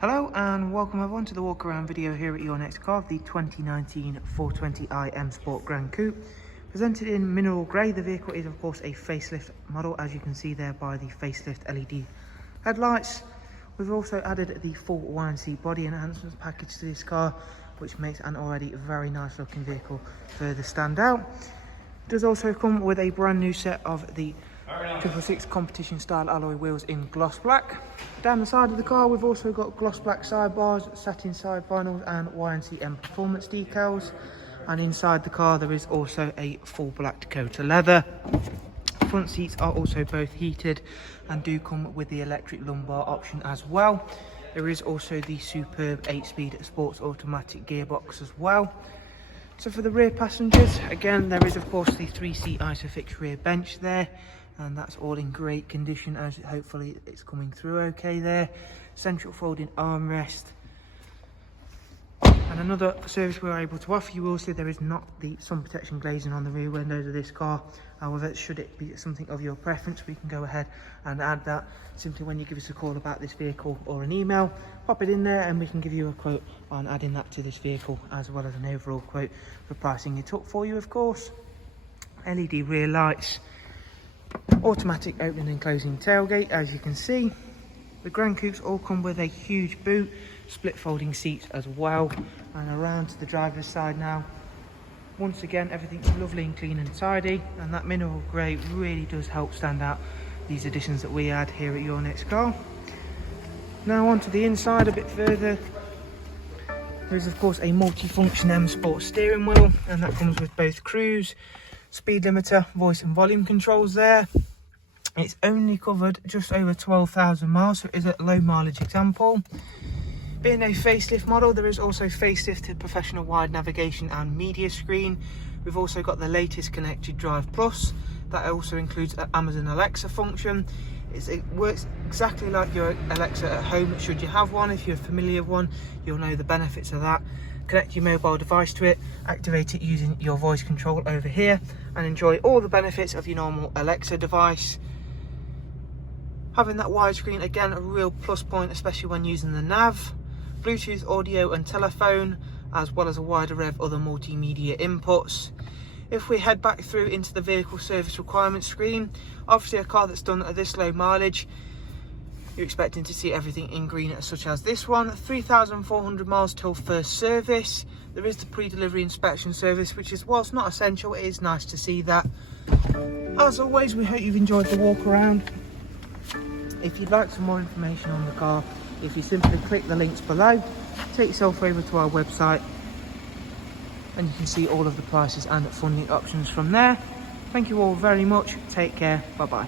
Hello and welcome everyone to the walk around video here at your next car, the 2019 420i M Sport Gran Coupe. Presented in mineral grey, the vehicle is of course a facelift model, as you can see there by the facelift LED headlights. We've also added the full YNC body enhancements package to this car, which makes an already very nice looking vehicle further stand out. It does also come with a brand new set of the 666 competition style alloy wheels in gloss black. Down the side of the car we've also got gloss black sidebars, satin side panels and YNC Mperformance decals. And inside the car there is also a full black Dakota leather. Front seats are also both heated and do come with the electric lumbar option as well. There is also the superb 8-speed sports automatic gearbox as well. So for the rear passengers, again there is of course the 3-seat Isofix rear bench there, and that's all in great condition, as hopefully it's coming through okay there. Central folding armrest. And another service we're able to offer you also, there is not the sun protection glazing on the rear windows of this car. However, should it be something of your preference, we can go ahead and add that simply when you give us a call about this vehicle or an email. Pop it in there and we can give you a quote on adding that to this vehicle, as well as an overall quote for pricing it up for you of course. LED rear lights, automatic opening and closing tailgate, as you can see. The Gran Coupes all come with a huge boot, split folding seats as well. And around to the driver's side now. Once again, everything's lovely and clean and tidy, and that mineral grey really does help stand out these additions that we add here at your next car. Now onto the inside a bit further. There is of course a multi-function M Sport steering wheel, and that comes with both cruise, speed limiter, voice and volume controls there. It's only covered just over 12,000 miles, so it is a low mileage example. Being a facelift model, there is also facelifted professional wide navigation and media screen. We've also got the latest Connected Drive Plus. That also includes an Amazon Alexa function. It works exactly like your Alexa at home, should you have one. If you're familiar with one, you'll know the benefits of that. Connect your mobile device to it, activate it using your voice control over here, and enjoy all the benefits of your normal Alexa device. Having that widescreen, again, a real plus point, especially when using the nav. Bluetooth audio and telephone, as well as a wide array of other multimedia inputs. If we head back through into the vehicle service requirement screen, obviously a car that's done at this low mileage, you're expecting to see everything in green, such as this one. 3,400 miles till first service. There is the pre-delivery inspection service, which is, whilst not essential, it is nice to see that. As always, we hope you've enjoyed the walk around. If you'd like some more information on the car, if you simply click the links below, take yourself over to our website and you can see all of the prices and funding options from there. Thank you all very much. Take care. Bye bye.